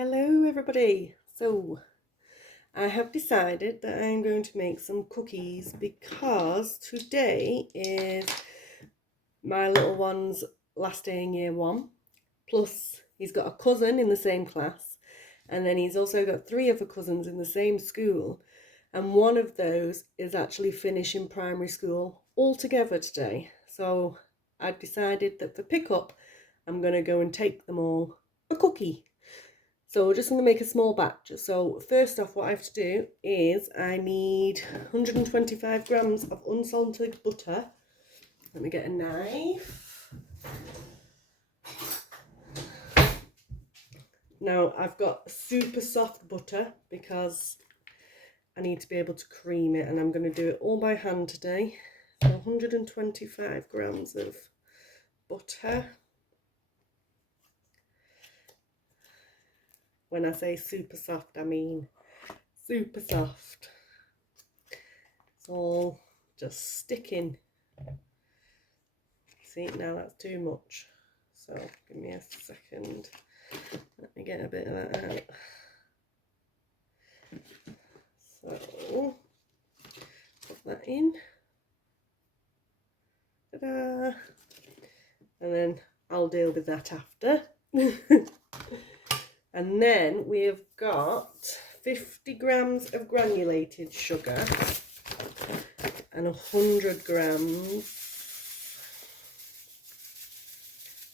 Hello everybody. So I have decided that I'm going to make some cookies because today is my little one's last day in year one. Plus he's got a cousin in the same class, and then he's also got three other cousins in the same school, and one of those is actually finishing primary school all together today. So I've decided that for pickup I'm going to go and take them all a cookie. So we're just going to make a small batch. So first off, what I have to do is I need 125 grams of unsalted butter. Let me get a knife. Now I've got super soft butter because I need to be able to cream it, and I'm going to do it all by hand today. So 125 grams of butter. When I say super soft, I mean super soft. It's all just sticking. See, now that's too much. So give me a second. Let me get a bit of that out. So put that in. Ta-da! And then I'll deal with that after. And then we have got 50 grams of granulated sugar and 100 grams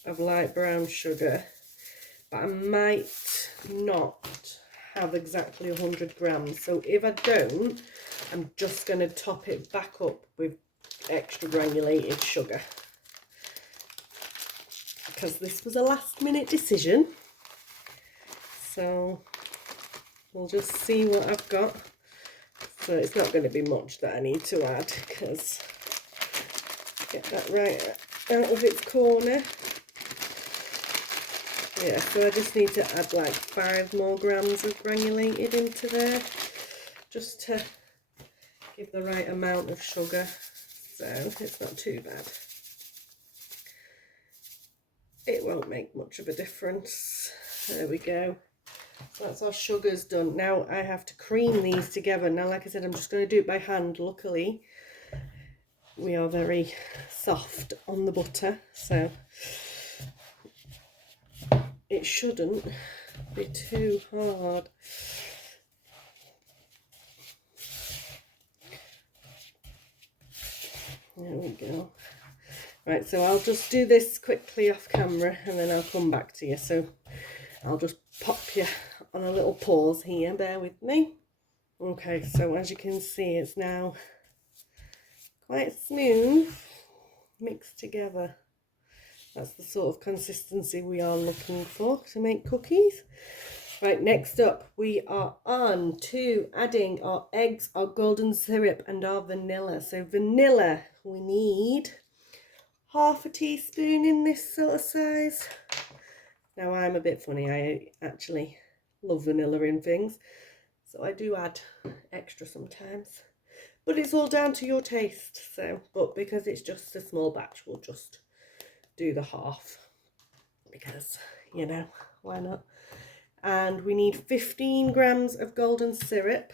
of light brown sugar, but I might not have exactly 100 grams. So if I don't, I'm just going to top it back up with extra granulated sugar, because this was a last minute decision. So we'll just see what I've got. So it's not going to be much that I need to add, because get that right out of its corner. Yeah, so I just need to add like 5 more grams of granulated into there, just to give the right amount of sugar. So it's not too bad. It won't make much of a difference. There we go. So that's our sugars done. Now I have to cream these together. Now, like I said, I'm just going to do it by hand. Luckily, we are very soft on the butter, so it shouldn't be too hard. There we go. Right, so I'll just do this quickly off camera and then I'll come back to you. So I'll just pop you on a little pause here, bear with me. Okay, so as you can see, it's now quite smooth, mixed together. That's the sort of consistency we are looking for to make cookies. Right, next up we are on to adding our eggs, our golden syrup and our vanilla. So vanilla, we need half a teaspoon in this sort of size. Now I'm a bit funny, I actually love vanilla in things, so I do add extra sometimes, but it's all down to your taste. So, but because it's just a small batch, we'll just do the half, because, you know, why not? And we need 15 grams of golden syrup.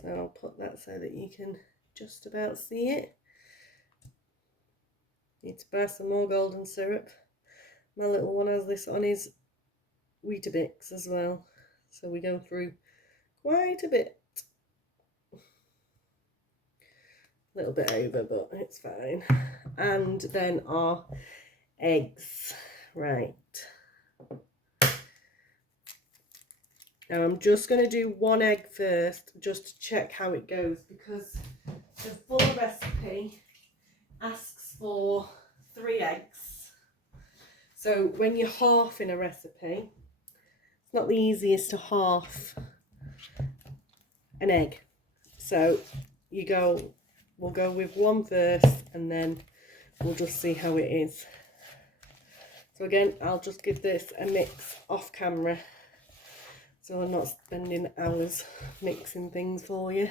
So I'll put that so that you can just about see it. Need to buy some more golden syrup. My little one has this on his Weetabix as well, so we go through quite a bit. A little bit over, but it's fine. And then our eggs. Right. Now I'm just going to do 1 egg first, just to check how it goes, because the full recipe asks for 3 eggs. So when you're halving a recipe, it's not the easiest to half an egg. So we'll go with 1 first, and then we'll just see how it is. So again, I'll just give this a mix off camera, so I'm not spending hours mixing things for you.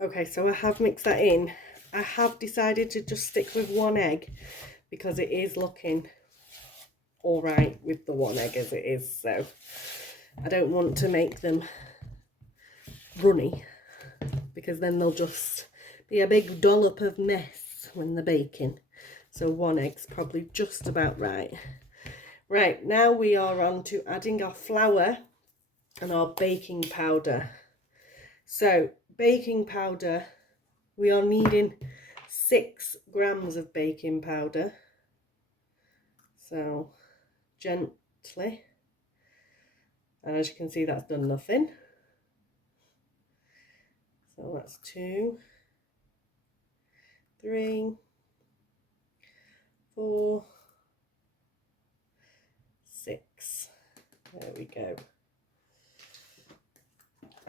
Okay, so I have mixed that in. I have decided to just stick with 1 egg because it is looking all right with the 1 egg as it is. So I don't want to make them runny, because then they'll just be a big dollop of mess when they're baking. So 1 egg's probably just about right. Right, now we are on to adding our flour and our baking powder. So baking powder, we are needing 6 grams of baking powder. So gently, and as you can see, that's done nothing. So that's 2, 3, 4, 6. There we go.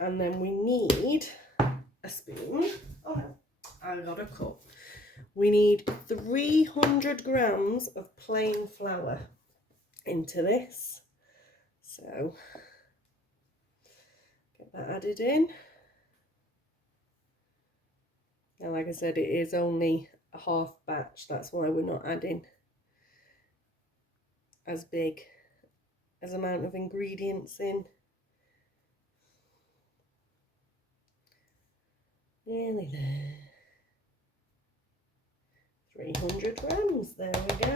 And then we need a spoon. Oh no, I got a cup. We need 300 grams of plain flour into this. So get that added in. Now, like I said, it is only a half batch. That's why we're not adding as big as amount of ingredients in. Nearly there. 300 grams, there we go.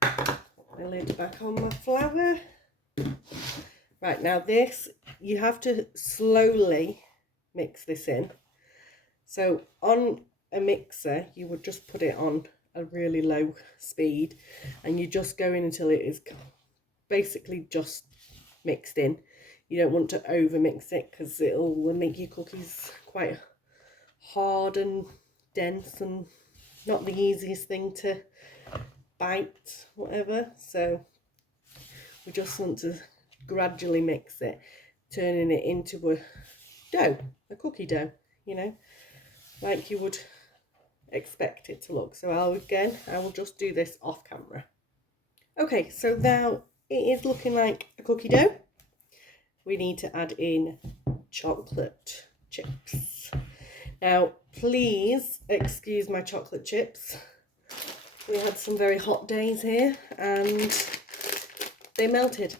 Put my lid back on my flour. Right, now this, you have to slowly mix this in. So on a mixer, you would just put it on a really low speed, and you just go in until it is basically just mixed in. You don't want to over mix it, because it'll make your cookies quite hard and dense and not the easiest thing to bite, whatever. So we just want to gradually mix it, turning it into a dough, a cookie dough, you know, like you would expect it to look. So I will just do this off camera. Okay, so now it is looking like a cookie dough. We need to add in chocolate chips. Now, please excuse my chocolate chips. We had some very hot days here and they melted,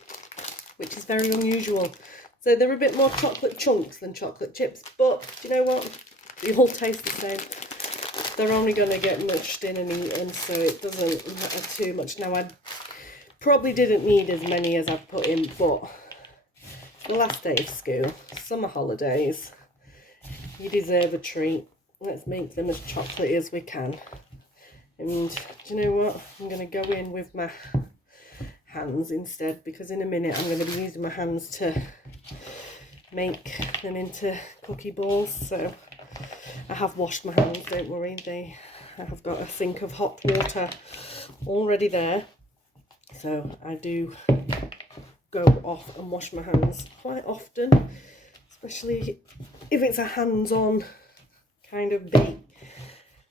which is very unusual. So they're a bit more chocolate chunks than chocolate chips, but you know what? They all taste the same. They're only going to get mushed in and eaten, so it doesn't matter too much. Now, I probably didn't need as many as I've put in, but the last day of school, summer holidays, you deserve a treat. Let's make them as chocolatey as we can. And do you know what? I'm going to go in with my hands instead, because in a minute I'm going to be using my hands to make them into cookie balls. So I have washed my hands, don't worry. I have got a sink of hot water already there. So I do go off and wash my hands quite often, especially if it's a hands-on kind of bake.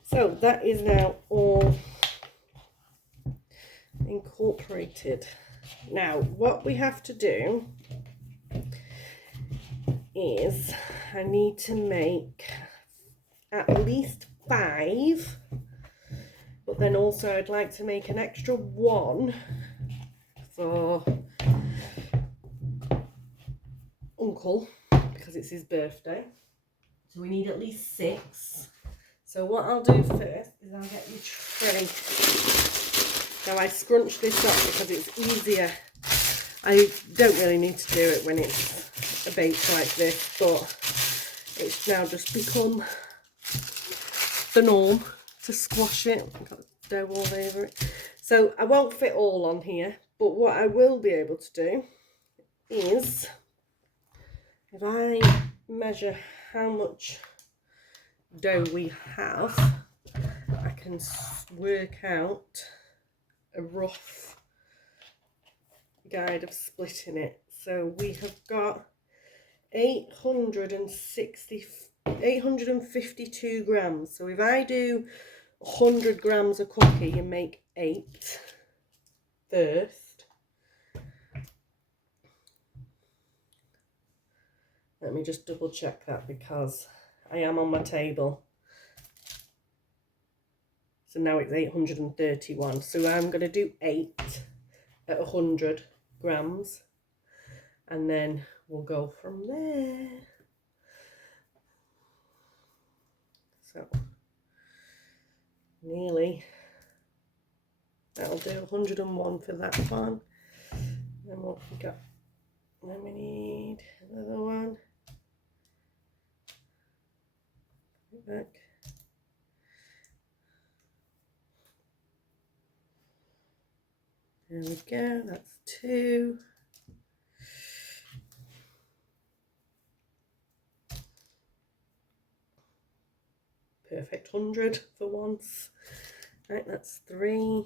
So that is now all incorporated. Now what we have to do is I need to make at least 5, but then also I'd like to make an extra 1 for Uncle, because it's his birthday. So we need at least 6. So what I'll do first is I'll get my tray. Now I scrunch this up because it's easier. I don't really need to do it when it's a bake like this, but it's now just become the norm to squash it. I've got dough all over it. So I won't fit all on here, but what I will be able to do is, if I measure how much dough we have, I can work out a rough guide of splitting it. So we have got 852 grams. So if I do 100 grams of cookie and make 8 first, let me just double check that because I am on my table. So now it's 831. So I'm going to do 8 at 100 grams, and then we'll go from there. So nearly, that'll do 101 for that one. Then what we got? Then we need another one. Back. There we go, that's 2. Perfect 100 for once. Right, that's 3.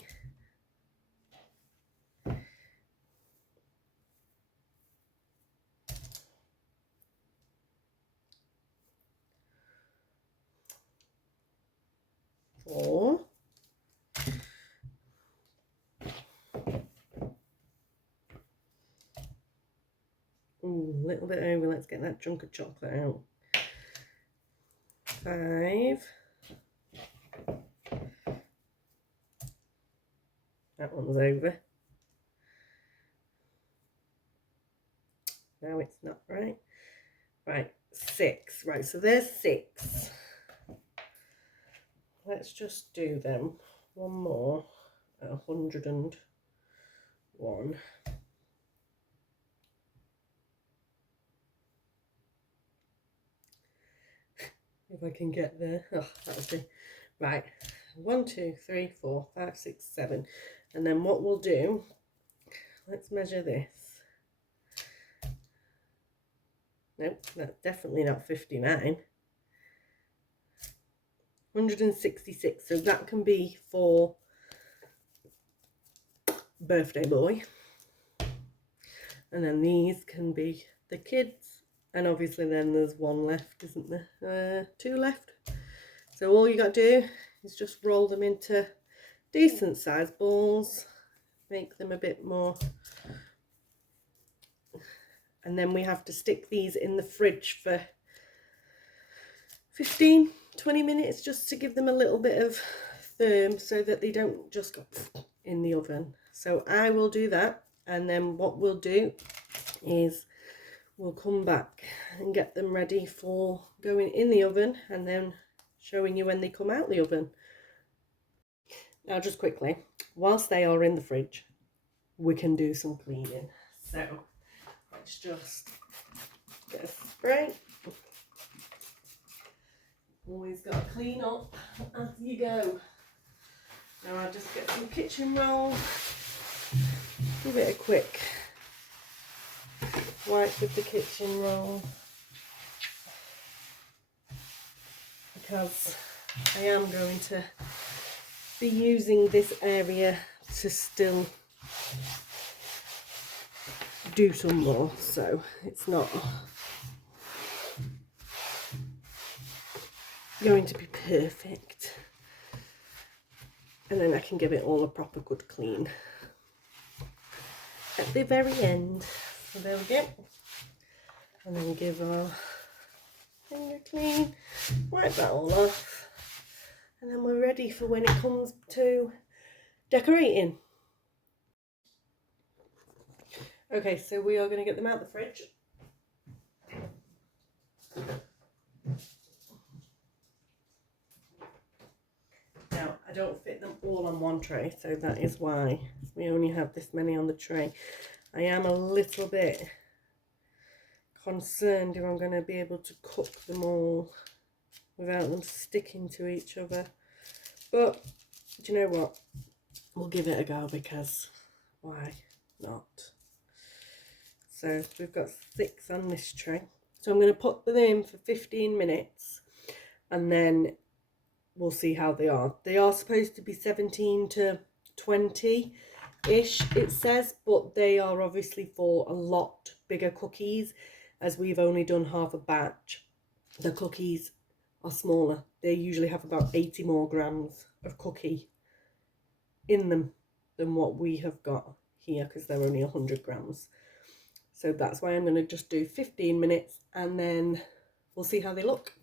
4. Ooh, a little bit over. Let's get that chunk of chocolate out. 5. That one's over. No, it's not right. Right, 6. Right, so there's 6. Let's just do them. One more at 101. If I can get there. Oh, that'll do. Right. 1, 2, 3, 4, 5, 6, 7. And then what we'll do, let's measure this. Nope, that's definitely not 59. 166. So that can be for birthday boy. And then these can be the kids. And obviously then there's 1 left, isn't there? 2 left. So all you got to do is just roll them into decent sized balls. Make them a bit more. And then we have to stick these in the fridge for 15, 20 minutes just to give them a little bit of firm so that they don't just go in the oven. So I will do that, and then what we'll do is we'll come back and get them ready for going in the oven, and then showing you when they come out the oven. Now just quickly, whilst they are in the fridge, we can do some cleaning. So let's just get a spray. Always got to clean up as you go. Now I'll just get some kitchen roll. Give it a quick wipe with the kitchen roll, because I am going to be using this area to still do some more, so it's not going to be perfect. And then I can give it all a proper good clean at the very end. So there we go. And then give our finger clean, wipe that all off, and then we're ready for when it comes to decorating. Okay, so we are going to get them out of the fridge. Now, I don't fit them all on one tray, so that is why we only have this many on the tray. I am a little bit concerned if I'm going to be able to cook them all without them sticking to each other. But, do you know what? We'll give it a go, because why not? So we've got 6 on this tray. So I'm going to put them in for 15 minutes, and then we'll see how they are. They are supposed to be 17 to 20-ish, it says, but they are obviously for a lot bigger cookies, as we've only done half a batch. The cookies are smaller. They usually have about 80 more grams of cookie in them than what we have got here, because they're only 100 grams. So that's why I'm going to just do 15 minutes, and then we'll see how they look.